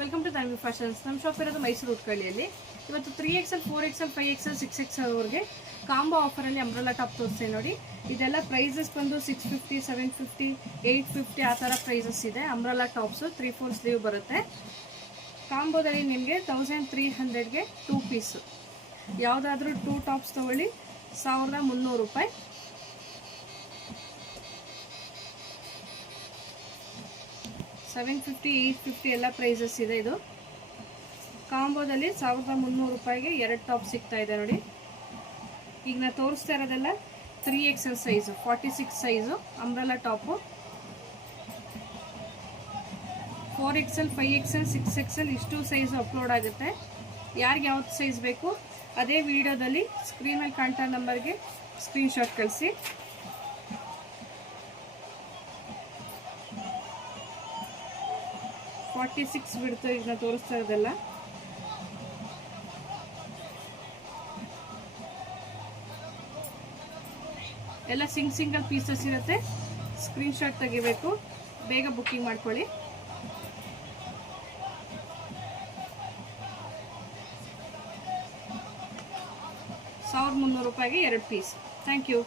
Welcome to Tanvi fashions. ನಮ್ಮ shop ಇರೋದು ಮೈಸೂರು ಉಟ್ಕಳ್ಳಿಯಲ್ಲಿ. ಇವತ್ತು 3XL 4XL 5XL 6XL ಅವ್ರಿಗೆ ಕಾಂಬೋ ಆಫರಲ್ಲಿ ಅಂಬ್ರೆಲಾ ಟಾಪ್ ತೋರಿಸ್ತೀನಿ ನೋಡಿ. ಇದೆಲ್ಲ ಪ್ರೈಸಸ್ ಬಂದು 650 750 850 ಆ ಥರ ಪ್ರೈಸಸ್ ಇದೆ. ಅಂಬ್ರೆಲಾ ಟಾಪ್ಸು 3/4 ಸ್ಲೀವ್ ಬರುತ್ತೆ. ಕಾಂಬೋದಲ್ಲಿ ನಿಮಗೆ 1300ಗೆ 2 ಪೀಸು. ಯಾವುದಾದ್ರೂ 2 ಟಾಪ್ಸ್ ತೊಗೊಳ್ಳಿ 1300 ರೂಪಾಯಿ. $750 $850 ಎಲ್ಲ ಪ್ರೈಸಸ್ ಇದೆ. ಇದು ಕಾಂಬೋದಲ್ಲಿ 1300 ರೂಪಾಯಿಗೆ 2 ಟಾಪ್ ಸಿಗ್ತಾ ಇದೆ ನೋಡಿ. ಈಗ ನಾನು ತೋರಿಸ್ತಾ ಇರೋದೆಲ್ಲ 3XL size, 46 size umbrella top. 4XL 5XL 6XL ಇಷ್ಟು ಸೈಜು ಅಪ್ಲೋಡ್ ಆಗುತ್ತೆ. ಯಾರಿಗೆ ಯಾವ್ದು ಸೈಜ್ ಬೇಕು ಅದೇ ವಿಡಿಯೋದಲ್ಲಿ ಸ್ಕ್ರೀನಲ್ಲಿ ಕಾಣ್ತಾ ನಂಬರ್ಗೆ ಸ್ಕ್ರೀನ್ಶಾಟ್ ಕಳಿಸಿ. ಫಾರ್ಟಿ 46 ಬಿಡ್ತು ಈಗ ನಾನು ತೋರಿಸ್ತಾ ಇರೋದೆಲ್ಲ. ಎಲ್ಲ ಸಿಂಗಲ್ ಪೀಸಸ್ ಇರುತ್ತೆ. ಸ್ಕ್ರೀನ್ಶಾಟ್ ತೆಗಿಬೇಕು, ಬೇಗ ಬುಕ್ಕಿಂಗ್ ಮಾಡ್ಕೊಳ್ಳಿ. 1300 ರೂಪಾಯಿಗೆ 2 ಪೀಸ್. Thank you.